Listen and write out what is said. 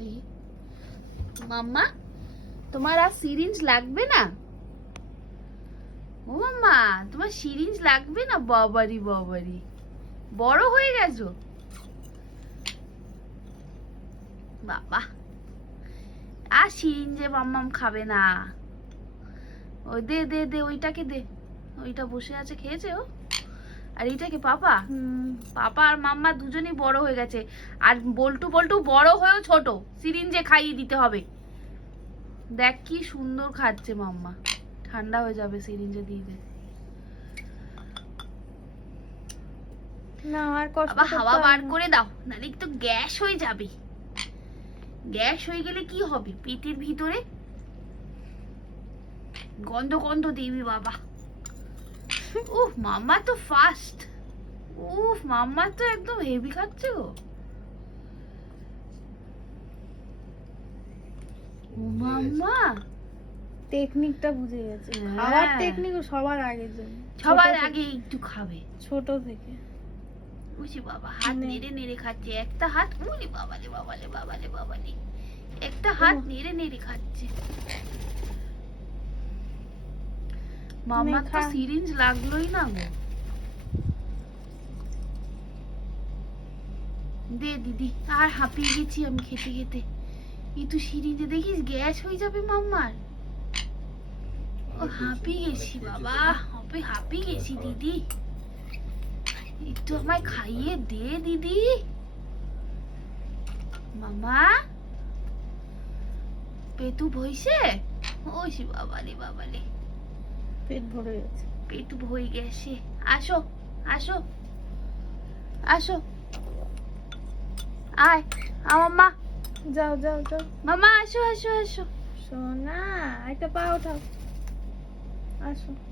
দেখি মাম্মা, তোমার আর সিরিঞ্জ লাগবে না? ও মাম্মা, তোমার সিরিঞ্জ লাগবে না? বাবারি বাবারি, বড় হয়ে গেছো বাবা। আর সিরিঞ্জে মাম্মাম খাবে না। ওই দে দে দে, ওইটাকে দে। ওইটা বসে আছে, খেয়েছে ও। আর এইটাকে পাপা, পাপা আর মাম্মা দুজনেই বড় হয়ে গেছে। আর বল্টু বল্টু বড় হয়েও ছোট, সিরিঞ্জে খাইয়ে দিতে হবে। দেখ কি সুন্দর খাচ্ছে মাম্মা, ঠান্ডা হয়ে যাবে সিরিঞ্জে দিয়ে দে। না আর কষ্ট বাবা হাওয়া বার করে দাও, নাহলে তো গ্যাস হয়ে যাবে। গ্যাস হয়ে গেলে কি হবে পেটের ভিতরে? গন্ধ গন্ধ দিবি বাবা। উফ মাম্মা তো ফাস্ট। উফ মাম্মা তো একদম হেভি খাচ্ছে গো। ও মাম্মা টেকনিকটা বুঝে গেছে। হ্যাঁ। খাওয়ার টেকনিক সবার আগে জন্য, সবার আগে একটু খাবে ছোট থেকে। বুঝি বাবা, হাত নেড়ে নেড়ে খাচ্ছে। একটা হাত, ওরে বাবালে বাবালে বাবালে বাবালে, একটা হাত নেড়ে নেড়ে খাচ্ছে। মাম্মা তো সিরিঞ্জ লাগলোই না গো। দে দিদি, আর হাঁপিয়ে গেছি আমি খেতে খেতে। এই তো সিরিঞ্জে দেখিস গ্যাস হয়ে যাবে মাম্মার। ও হাঁপিয়ে গেছি বাবা, হাঁপিয়ে গেছি দিদি। একটু আমায় খাইয়ে দে দিদি। মামা পেটু ভইছে? ওইসি বাবালে বাবালে, পেট ভরে গেছে। পেটু ভই গেছে। আসো আসো আসো, আয় আমার মা। যাও যাও যাও মামা আসো আসো আসো। সোনা, একটা পা ওঠাও, আসো।